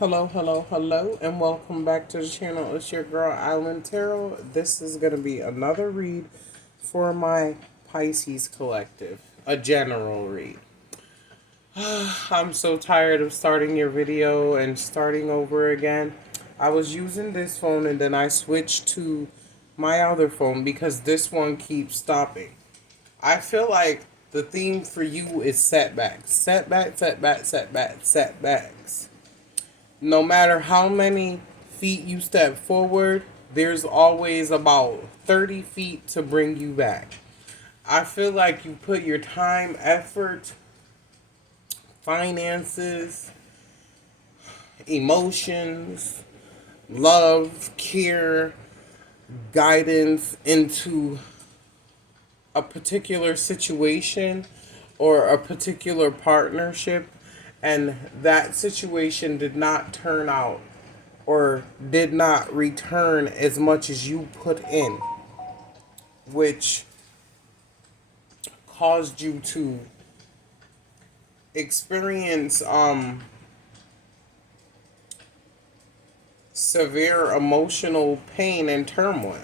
Hello, hello, hello, and welcome back to the channel. It's your girl, Islandtaro. This is going to be another read for my Pisces collective, a general read. I'm so tired of starting your video and starting over again. I was using this phone and then I switched to my other phone because this one keeps stopping. I feel like the theme for you is setbacks. Setbacks, setbacks, setbacks, setbacks. No matter how many feet you step forward, there's always about 30 feet to bring you back. I feel like you put your time, effort, finances, emotions, love, care, guidance into a particular situation or a particular partnership, and that situation did not turn out or did not return as much as you put in, which caused you to experience severe emotional pain and turmoil.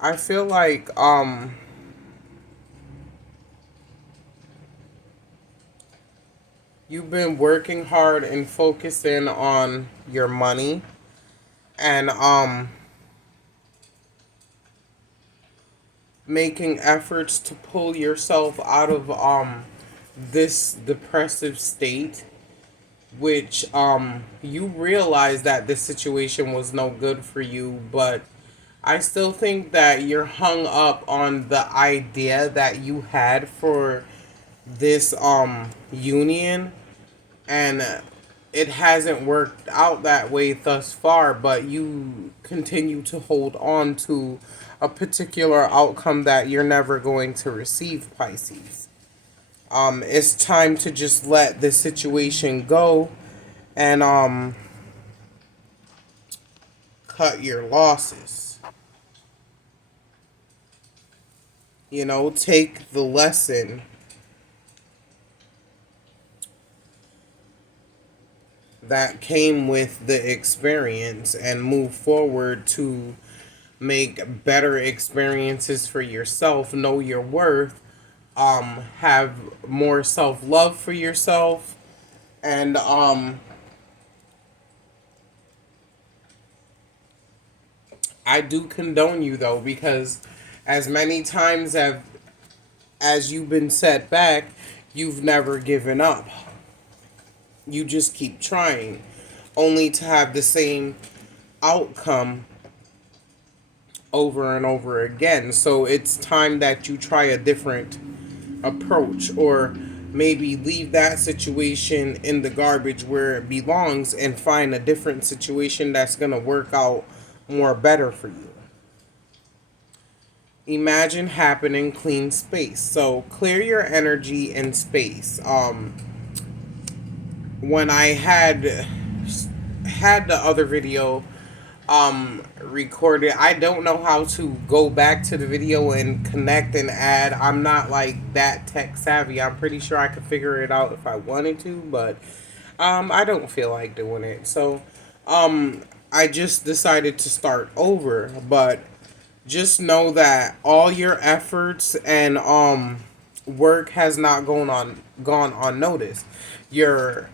I feel like you've been working hard and focusing on your money and making efforts to pull yourself out of this depressive state, which you realize that this situation was no good for you, but I still think that you're hung up on the idea that you had for this union, and it hasn't worked out that way thus far, but you continue to hold on to a particular outcome that you're never going to receive, Pisces. It's time to just let this situation go and cut your losses. You know, take the lesson that came with the experience and move forward to make better experiences for yourself, know your worth, have more self-love for yourself, and I do condone you though, because as many times as you've been set back, you've never given up. You just keep trying, only to have the same outcome over and over again. So it's time that you try a different approach, or maybe leave that situation in the garbage where it belongs and find a different situation that's going to work out more better for you. Imagine happening clean space. So clear your energy and space. When I had the other video recorded, I don't know how to go back to the video and connect and add. I'm not like that tech savvy. I'm pretty sure I could figure it out if I wanted to, but I don't feel like doing it. So I just decided to start over, but just know that all your efforts and work has not gone unnoticed. Your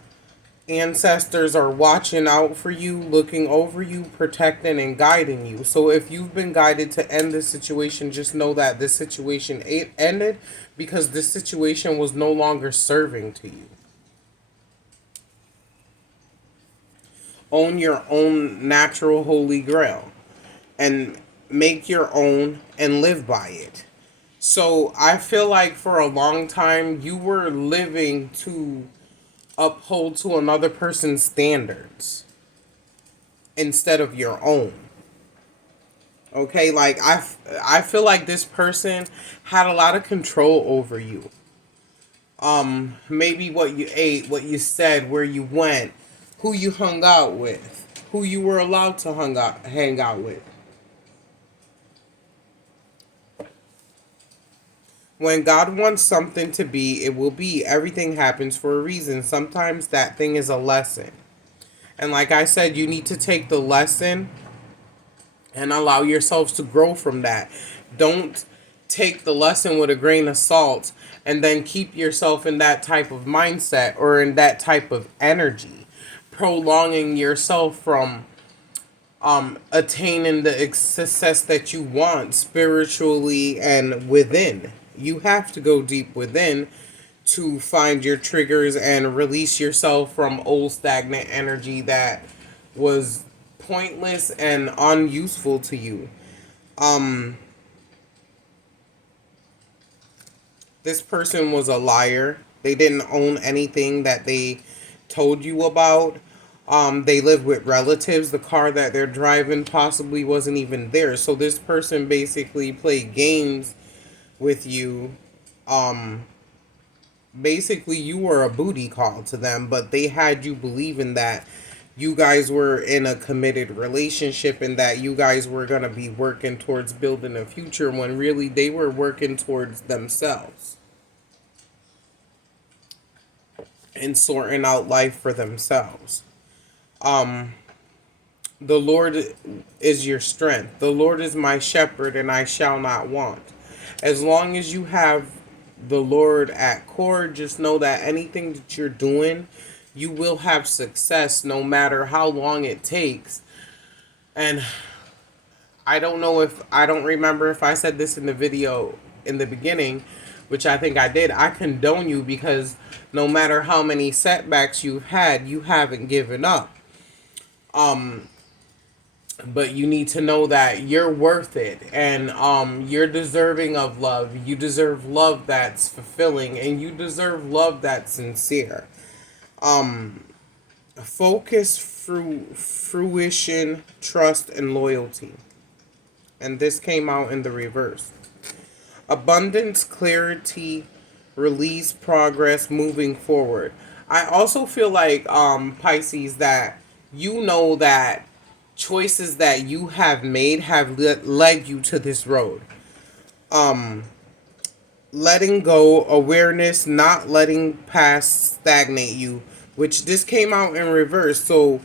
ancestors are watching out for you, looking over you, protecting and guiding you. So if you've been guided to end this situation, just know that this situation ended because this situation was no longer serving to you. Own your own natural holy grail and make your own and live by it. So I feel like for a long time you were living to uphold to another person's standards instead of your own. Okay, like I feel like this person had a lot of control over you. Maybe what you ate, what you said, where you went, who you hung out with, who you were allowed to hang out with. When God wants something to be, it will be. Everything happens for a reason. Sometimes that thing is a lesson. And like I said, you need to take the lesson and allow yourselves to grow from that. Don't take the lesson with a grain of salt and then keep yourself in that type of mindset or in that type of energy, prolonging yourself from attaining the success that you want spiritually and within. You have to go deep within to find your triggers and release yourself from old stagnant energy that was pointless and unuseful to you. Um this person was a liar. They didn't own anything that they told you about. They live with relatives. The car that they're driving possibly wasn't even theirs. So this person basically played games with you. Um, basically, you were a booty call to them, but they had you believing that you guys were in a committed relationship and that you guys were going to be working towards building a future when really they were working towards themselves and sorting out life for themselves. Um, the Lord is your strength. The Lord is my shepherd, and I shall not want. As long as you have the Lord at core, just know that anything that you're doing, you will have success no matter how long it takes. And I don't remember if I said this in the video in the beginning, which I think I did. I condone you because no matter how many setbacks you've had, you haven't given up. Um, but you need to know that you're worth it, and you're deserving of love. You deserve love that's fulfilling, and you deserve love that's sincere. Um, focus, fruition, trust, and loyalty. And this came out in the reverse. Abundance, clarity, release, progress, moving forward. I also feel like Pisces, that you know that choices that you have made have led you to this road. Um letting go, awareness, not letting past stagnate you, which this came out in reverse. So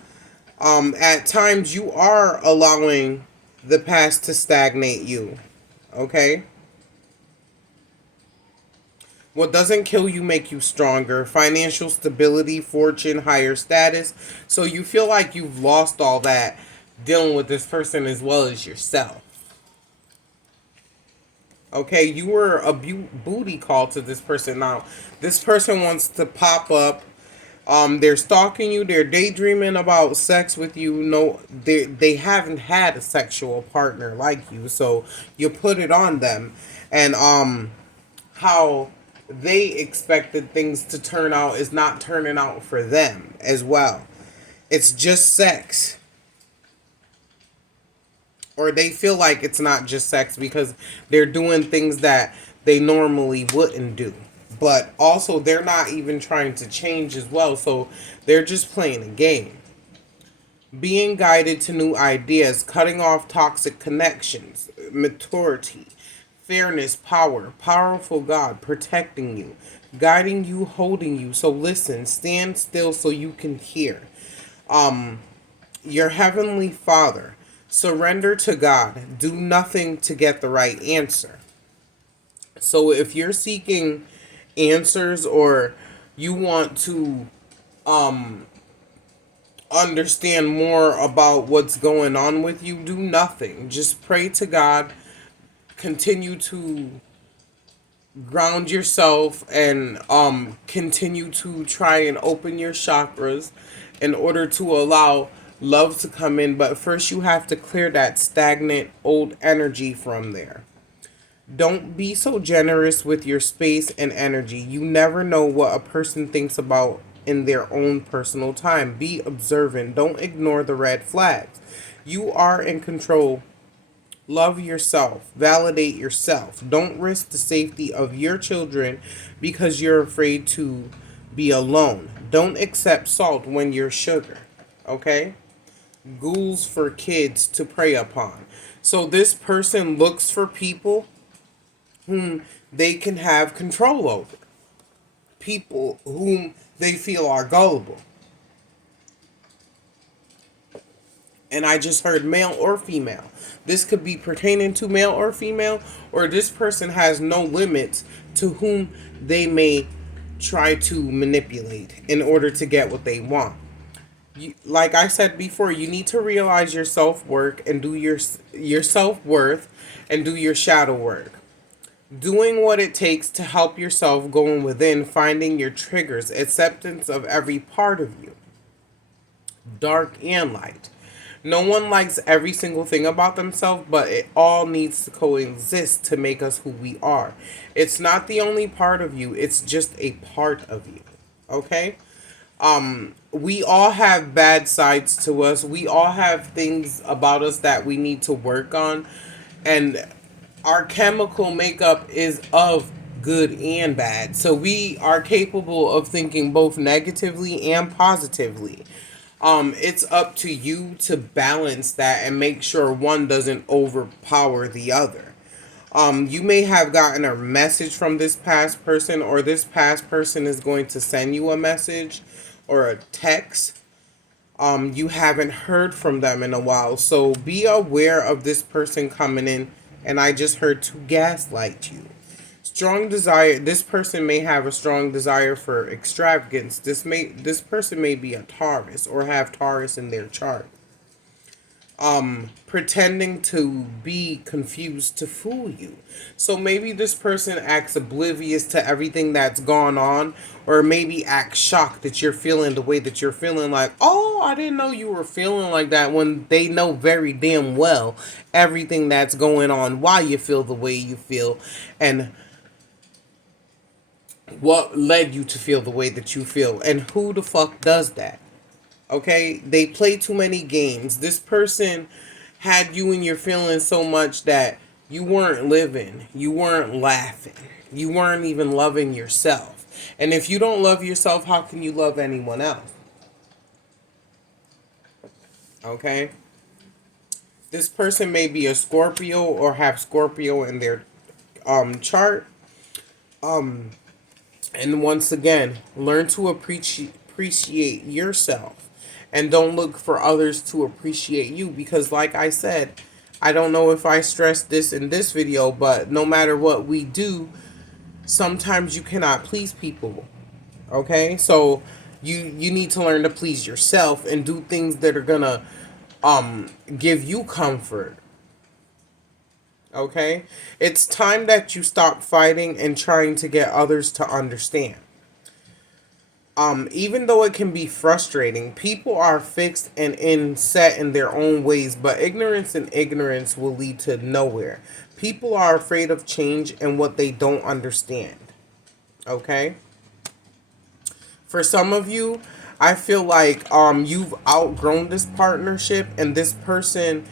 at times you are allowing the past to stagnate you. Okay? What doesn't kill you make you stronger. Financial stability, fortune, higher status. So you feel like you've lost all that dealing with this person as well as yourself. Okay, you were a booty call to this person. Now, this person wants to pop up. They're stalking you. They're daydreaming about sex with you. No, they haven't had a sexual partner like you, so you put it on them, and how they expected things to turn out is not turning out for them as well. It's just sex. Or they feel like it's not just sex because they're doing things that they normally wouldn't do. But also, they're not even trying to change as well. So they're just playing a game. Being guided to new ideas, cutting off toxic connections, maturity, fairness, power, powerful God protecting you, guiding you, holding you. So listen, stand still so you can hear. Um, your heavenly Father, surrender to God. Do nothing to get the right answer. So if you're seeking answers or you want to um understand more about what's going on with you, do nothing. Just pray to God. Continue to ground yourself and continue to try and open your chakras in order to allow love to come in, but first you have to clear that stagnant old energy from there. Don't be so generous with your space and energy. You never know what a person thinks about in their own personal time. Be observant. Don't ignore the red flags. You are in control. Love yourself. Validate yourself. Don't risk the safety of your children because you're afraid to be alone. Don't accept salt when you're sugar. Okay? Ghouls for kids to prey upon. So this person looks for people whom they can have control over, people whom they feel are gullible. And I just heard male or female. This could be pertaining to male or female, or this person has no limits to whom they may try to manipulate in order to get what they want. Like I said before, you need to realize your self work and do your self worth and do your shadow work. Doing what it takes to help yourself, going within, finding your triggers, acceptance of every part of you, dark and light. No one likes every single thing about themselves, but it all needs to coexist to make us who we are. It's not the only part of you, it's just a part of you. Okay? We all have bad sides to us. We all have things about us that we need to work on. And our chemical makeup is of good and bad. So we are capable of thinking both negatively and positively. It's up to you to balance that and make sure one doesn't overpower the other. You may have gotten a message from this past person, or this past person is going to send you a message or a text. You haven't heard from them in a while, so be aware of this person coming in. And I just heard to gaslight you. Strong desire. This person may have a strong desire for extravagance. This person may be a Taurus or have Taurus in their chart. Pretending to be confused to fool you. So maybe this person acts oblivious to everything that's gone on, or maybe acts shocked that you're feeling the way that you're feeling, like, oh, I didn't know you were feeling like that, when they know very damn well everything that's going on, why you feel the way you feel, and what led you to feel the way that you feel, and who the fuck does that? Okay, they play too many games. This person had you in your feelings so much that you weren't living, you weren't laughing, you weren't even loving yourself. And if you don't love yourself, how can you love anyone else? Okay, this person may be a Scorpio or have Scorpio in their chart. And once again, learn to appreciate yourself, and don't look for others to appreciate you, because like I said, I don't know if I stressed this in this video, but no matter what we do, sometimes you cannot please people. Okay? So you need to learn to please yourself and do things that are going to give you comfort. Okay? It's time that you stop fighting and trying to get others to understand. Even though it can be frustrating, people are fixed and set in their own ways, but ignorance will lead to nowhere. People are afraid of change and what they don't understand. Okay? For some of you, I feel like you've outgrown this partnership, and this person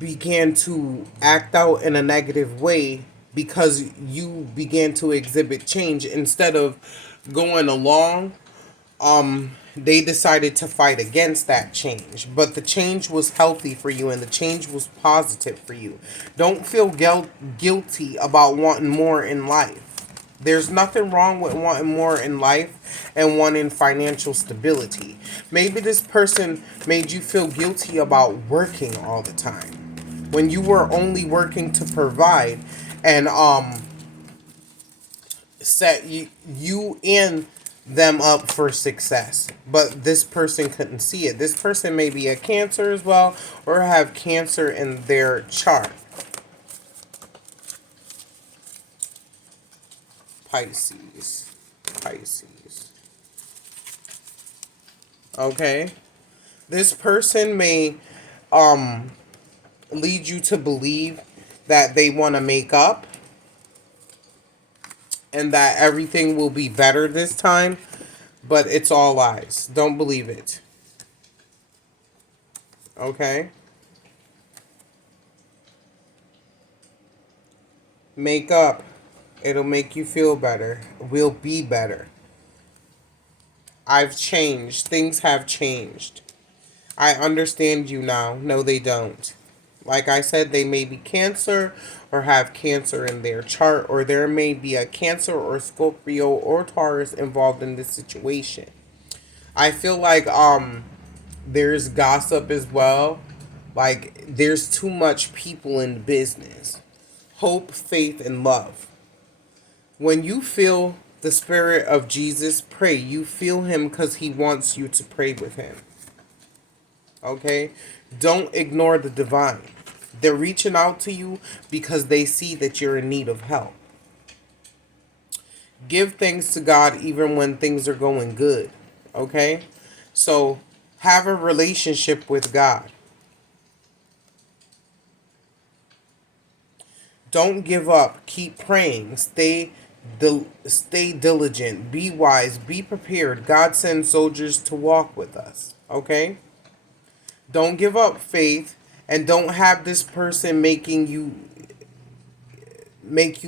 began to act out in a negative way because you began to exhibit change instead of going along. They decided to fight against that change, but the change was healthy for you and the change was positive for you. Don't feel guilty about wanting more in life. There's nothing wrong with wanting more in life and wanting financial stability. Maybe this person made you feel guilty about working all the time when you were only working to provide and set you and them up for success. But this person couldn't see it. This person may be a Cancer as well, or have Cancer in their chart. Pisces. Okay? This person may lead you to believe that they want to make up and that everything will be better this time, but it's all lies. Don't believe it. Okay? Make up. It'll make you feel better. We'll be better. I've changed. Things have changed. I understand you now. No, they don't. Like I said, they may be Cancer or have Cancer in their chart, or there may be a Cancer or Scorpio or Taurus involved in this situation. I feel like there's gossip as well. Like there's too much people in the business. Hope, faith, and love. When you feel the spirit of Jesus, pray. You feel him because he wants you to pray with him. Okay? Don't ignore the divine. They're reaching out to you because they see that you're in need of help. Give thanks to God even when things are going good. Okay? So have a relationship with God. Don't give up. Keep praying. Stay diligent. Be wise. Be prepared. God sends soldiers to walk with us. Okay? Don't give up faith, and don't have this person make you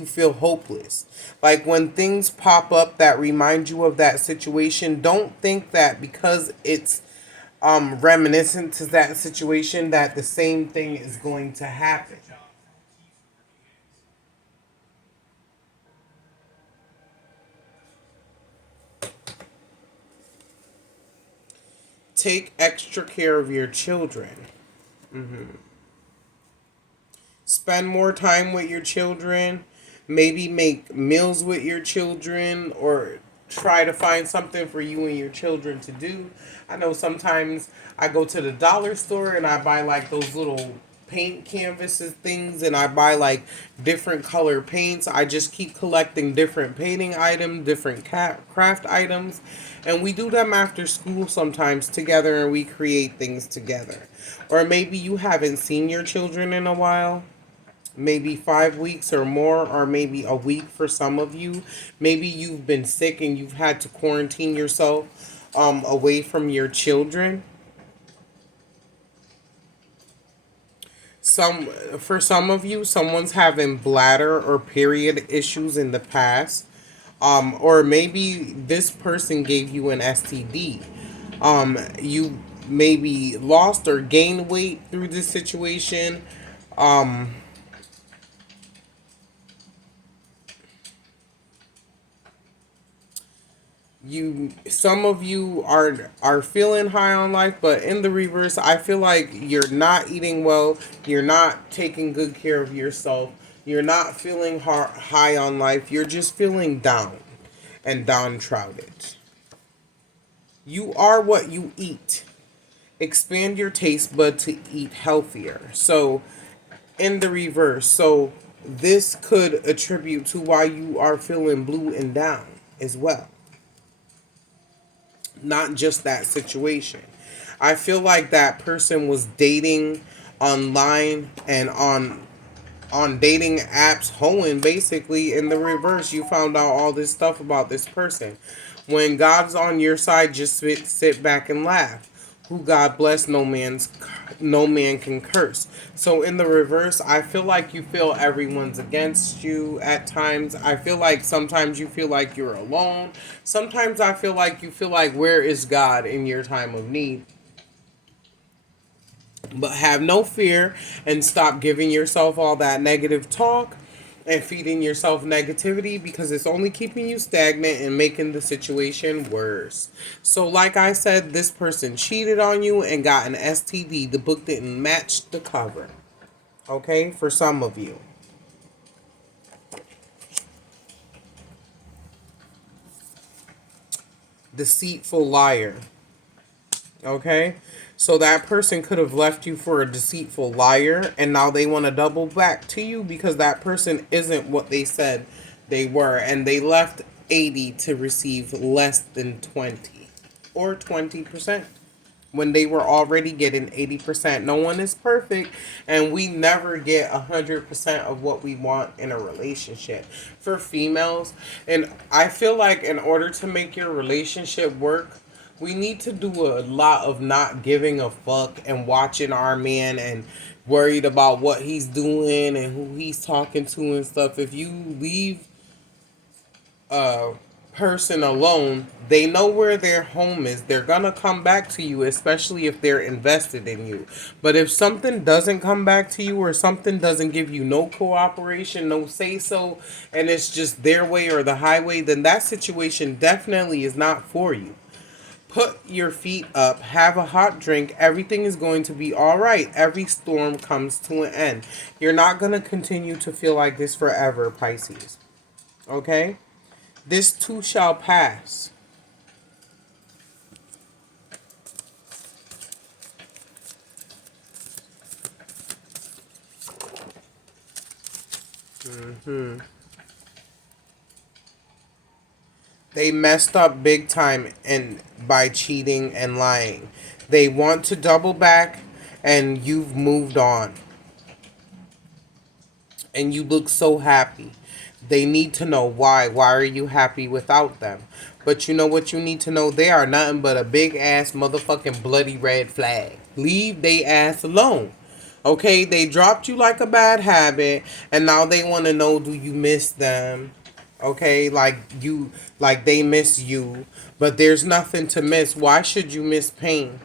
feel hopeless. Like when things pop up that remind you of that situation, don't think that because it's reminiscent to that situation that the same thing is going to happen. Take extra care of your children. Spend more time with your children. Maybe make meals with your children, or try to find something for you and your children to do. I know sometimes I go to the dollar store and I buy like those little paint canvases things, and I buy like different color paints. I just keep collecting different painting items, different craft items, and we do them after school sometimes together, and we create things together. Or maybe you haven't seen your children in a while, maybe 5 weeks or more, or maybe a week for some of you. Maybe you've been sick and you've had to quarantine yourself away from your children. Some For some of you, someone's having bladder or period issues in the past. Or maybe this person gave you an STD. You maybe lost or gained weight through this situation. Um, some of you are feeling high on life, but in the reverse, I feel like you're not eating well, you're not taking good care of yourself, you're not feeling high on life, you're just feeling down and downtrodden. You are what you eat. Expand your taste bud to eat healthier. So in the reverse, so this could attribute to why you are feeling blue and down as well, not just that situation. I feel like that person was dating online and on dating apps, hoeing basically. In the reverse, you found out all this stuff about this person. When God's on your side, just sit back and laugh. Who God bless, no man can curse. So in the reverse, I feel like you feel everyone's against you at times. I feel like sometimes you feel like you're alone. Sometimes I feel like you feel like, where is God in your time of need? But have no fear and stop giving yourself all that negative talk and feeding yourself negativity, because it's only keeping you stagnant and making the situation worse. So, like I said, this person cheated on you and got an STD. The book didn't match the cover. Okay, for some of you. Deceitful liar. Okay? So that person could have left you for a deceitful liar, and now they want to double back to you because that person isn't what they said they were, and they left 80 to receive less than 20 or 20% when they were already getting 80%. No one is perfect, and we never get 100% of what we want in a relationship. For females, and I feel like in order to make your relationship work, we need to do a lot of not giving a fuck and watching our man and worried about what he's doing and who he's talking to and stuff. If you leave person alone, they know where their home is. They're gonna come back to you, especially if they're invested in you. But if something doesn't come back to you, or something doesn't give you no cooperation, no say so, and it's just their way or the highway, then that situation definitely is not for you. Put your feet up, have a hot drink. Everything is going to be all right. Every storm comes to an end. You're not going to continue to feel like this forever, Pisces. Okay? This too shall pass. They messed up big time and by cheating and lying. They want to double back, and you've moved on. And you look so happy. They need to know why. Why are you happy without them? But you know what you need to know? They are nothing but a big ass motherfucking bloody red flag. Leave they ass alone. Okay, they dropped you like a bad habit, and now they want to know, do you miss them? Okay, like they miss you, but there's nothing to miss. Why should you miss pain?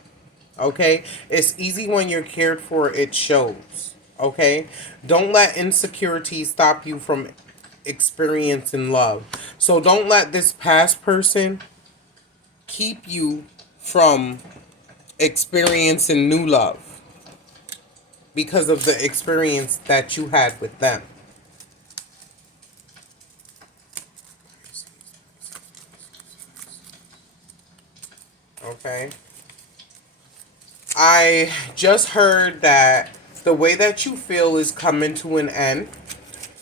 Okay, it's easy when you're cared for, it shows. Okay, don't let insecurity stop you from experiencing love. So don't let this past person keep you from experiencing new love because of the experience that you had with them. Okay, I just heard that the way that you feel is coming to an end.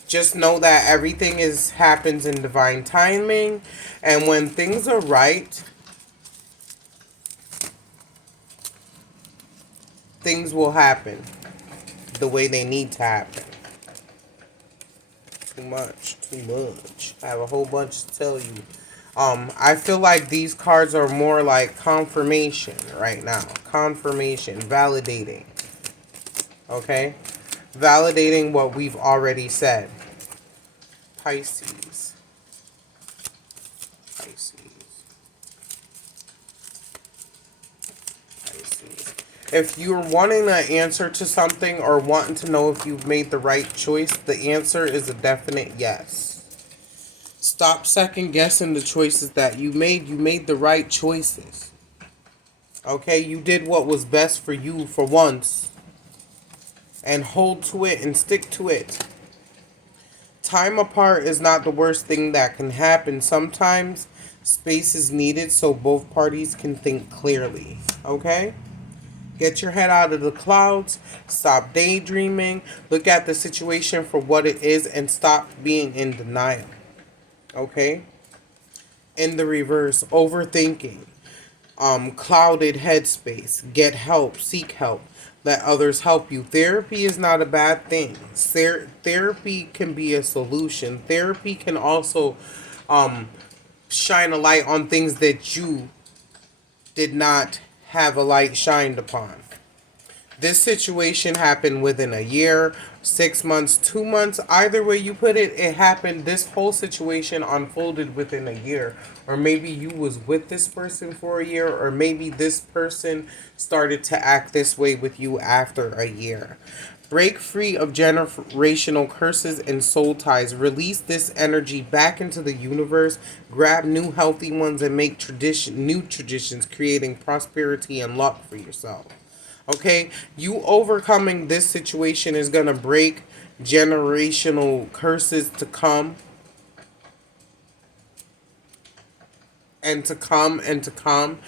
Just know that everything is happens in divine timing, and when things are right, things will happen the way they need to happen. Too much, too much. I have a whole bunch to tell you. I feel like these cards are more like confirmation right now. Confirmation, validating. Okay? Validating what we've already said. Pisces. Pisces. Pisces. If you're wanting an answer to something or wanting to know if you've made the right choice, the answer is a definite yes. Stop second guessing the choices that you made. You made the right choices. Okay? You did what was best for you for once. And hold to it and stick to it. Time apart is not the worst thing that can happen. Sometimes space is needed so both parties can think clearly. Okay? Get your head out of the clouds. Stop daydreaming. Look at the situation for what it is and stop being in denial. Okay? In the reverse, overthinking. Clouded headspace. Get help. Seek help. Let others help you. Therapy is not a bad thing. Therapy can be a solution. Therapy can also shine a light on things that you did not have a light shined upon. This situation happened within a year, 6 months, 2 months. Either way you put it, it happened. This whole situation unfolded within a year. Or maybe you was with this person for a year, or maybe this person started to act this way with you after a year. Break free of generational curses and soul ties. Release this energy back into the universe. Grab new healthy ones and make new traditions, creating prosperity and luck for yourself. Okay, you overcoming this situation is going to break generational curses to come and to come and to come.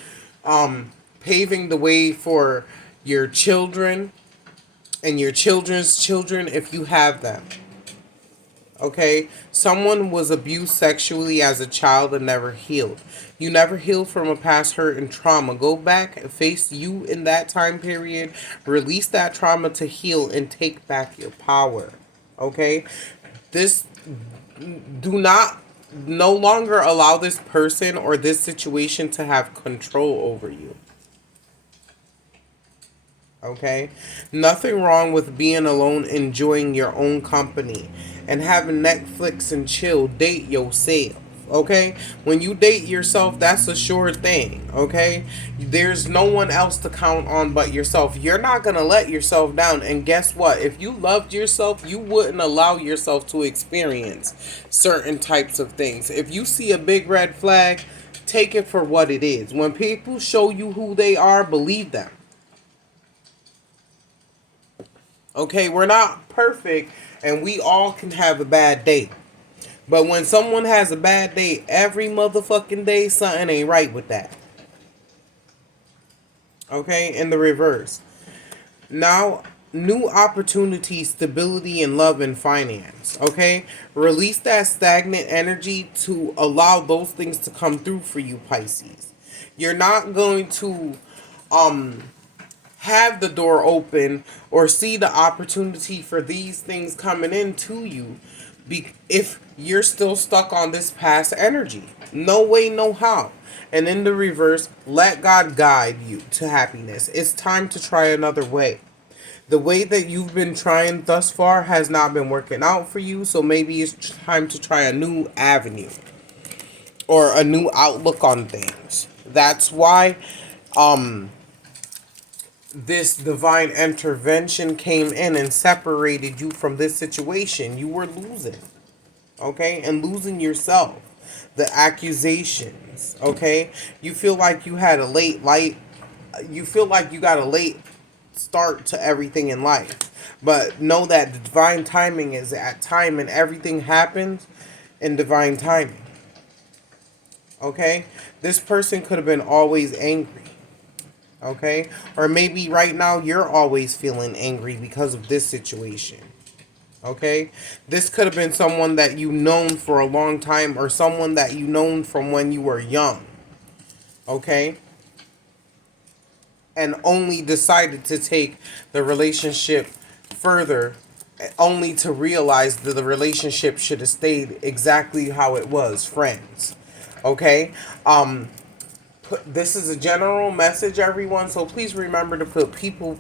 Paving the way for your children and your children's children if you have them. Okay, someone was abused sexually as a child and never healed. You never healed from a past hurt and trauma. Go back and face you in that time period. Release that trauma to heal and take back your power. Okay, this do not no longer allow this person or this situation to have control over you. Okay? Nothing wrong with being alone, enjoying your own company, and having Netflix and chill. Date yourself. okay? When you date yourself, that's a sure thing, okay? There's no one else to count on but yourself. You're not gonna let yourself down. And guess what? If you loved yourself, you wouldn't allow yourself to experience certain types of things. If you see a big red flag, take it for what it is. When people show you who they are, believe them. Okay, we're not perfect and we all can have a bad day. But when someone has a bad day every motherfucking day, something ain't right with that. Okay, in the reverse. Now, new opportunities, stability, and love and finance. Okay, release that stagnant energy to allow those things to come through for you, Pisces. You're not going to um have the door open or see the opportunity for these things coming into you if you're still stuck on this past energy. No way, no how. And in the reverse, let God guide you to happiness. It's time to try another way. The way that you've been trying thus far has not been working out for you, so maybe it's time to try a new avenue or a new outlook on things. That's why this divine intervention came in and separated you from this situation. You were losing, okay? And losing yourself. The accusations, okay? You feel like you had a late light. You feel like you got a late start to everything in life. But know that the divine timing is at time and everything happens in divine timing. Okay? This person could have been always angry. Okay? Or maybe right now you're always feeling angry because of this situation. Okay? This could have been someone that you known for a long time or someone that you known from when you were young. Okay? And only decided to take the relationship further only to realize that the relationship should have stayed exactly how it was, friends. Okay? This is a general message, everyone, so please remember to put people,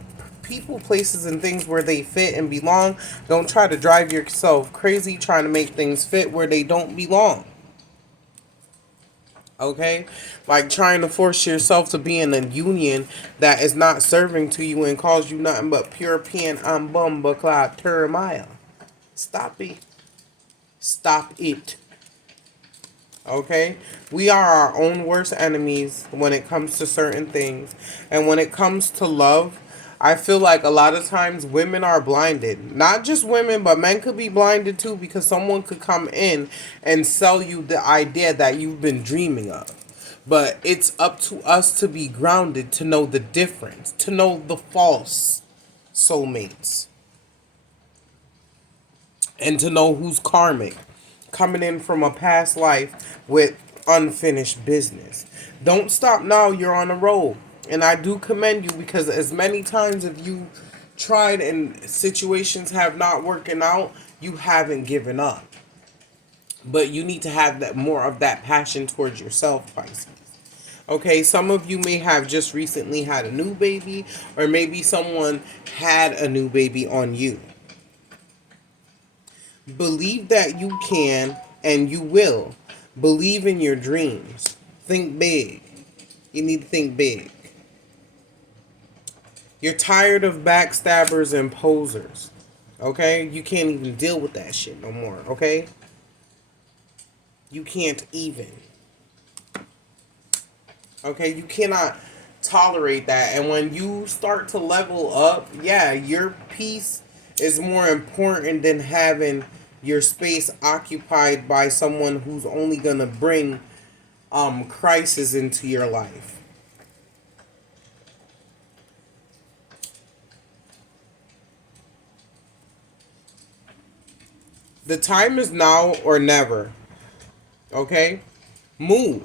places, and things where they fit and belong. Don't try to drive yourself crazy trying to make things fit where they don't belong. Okay? Like trying to force yourself to be in a union that is not serving to you and cause you nothing but pure pain and bumba cloud turmoil. Stop it. Stop it. Okay? We are our own worst enemies when it comes to certain things. And when it comes to love, I feel like a lot of times women are blinded. Not just women, but men could be blinded too because someone could come in and sell you the idea that you've been dreaming of. But it's up to us to be grounded, to know the difference, to know the false soulmates, and to know who's karmic, coming in from a past life with unfinished business. Don't stop now, you're on a roll. And I do commend you because as many times as you tried and situations have not working out, you haven't given up. But you need to have that more of that passion towards yourself, Pisces. Okay, some of you may have just recently had a new baby, or maybe someone had a new baby on you. Believe that you can and you will. Believe in your dreams. Think big. You need to think big. You're tired of backstabbers and posers. Okay? You can't even deal with that shit no more. Okay? You can't even. Okay? You cannot tolerate that. And when you start to level up, yeah, your peace is more important than having your space occupied by someone who's only gonna bring crisis into your life. The time is now or never. Okay? Move.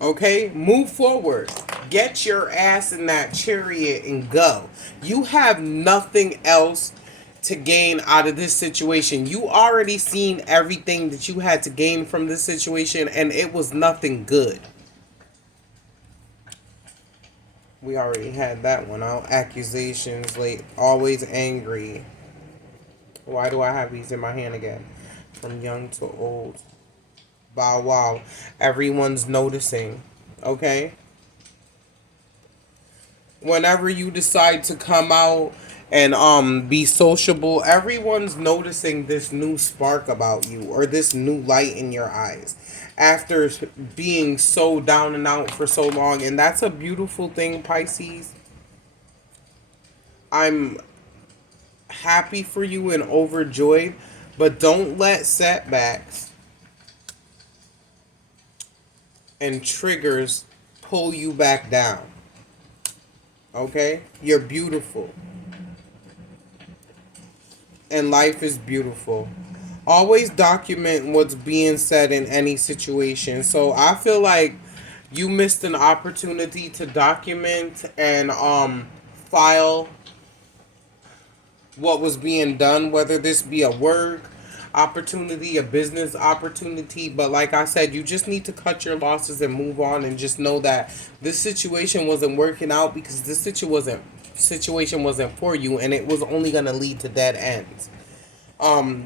Okay? Move forward. Get your ass in that chariot and go. You have nothing else to gain out of this situation. You already seen everything that you had to gain from this situation and it was nothing good. We already had that one out. Accusations, late, always angry. Why do I have these in my hand again? From young to old. Bow wow. Everyone's noticing. Okay? Whenever you decide to come out and be sociable, everyone's noticing this new spark about you or this new light in your eyes after being so down and out for so long. And that's a beautiful thing, Pisces. I'm happy for you and overjoyed, but don't let setbacks and triggers pull you back down. Okay? You're beautiful. And life is beautiful. Always document what's being said in any situation. So I feel like you missed an opportunity to document and file what was being done, whether this be a work opportunity, a business opportunity. But like I said, you just need to cut your losses and move on and just know that this situation wasn't working out because this situation wasn't for you and it was only gonna lead to dead ends.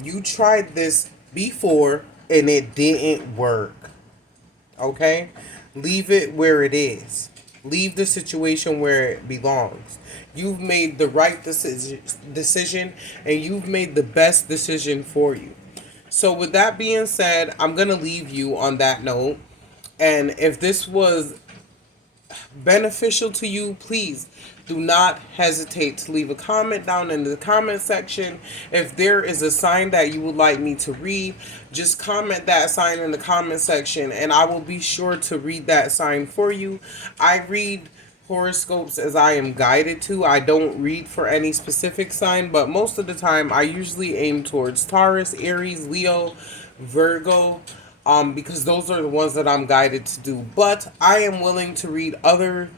You tried this before and it didn't work. Okay? Leave it where it is. Leave the situation where it belongs. You've made the right decision and you've made the best decision for you. So, with that being said, I'm going to leave you on that note. And if this was beneficial to you, please do not hesitate to leave a comment down in the comment section. If there is a sign that you would like me to read, just comment that sign in the comment section and I will be sure to read that sign for you. I read horoscopes as I am guided to. I don't read for any specific sign, but most of the time I usually aim towards Taurus, Aries, Leo, Virgo, because those are the ones that I'm guided to do. But I am willing to read other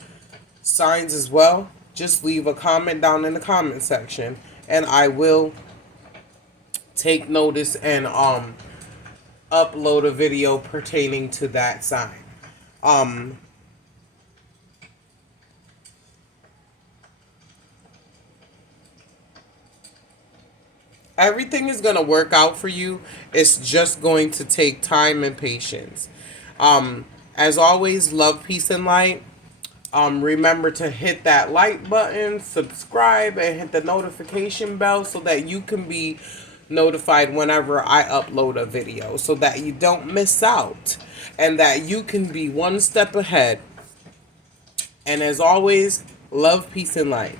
signs as well. Just leave a comment down in the comment section and I will take notice and upload a video pertaining to that sign. Everything is going to work out for you. It's just going to take time and patience. As always, love, peace, and light. Remember to hit that like button, subscribe, and hit the notification bell so that you can be notified whenever I upload a video so that you don't miss out and that you can be one step ahead. And as always, love, peace, and light.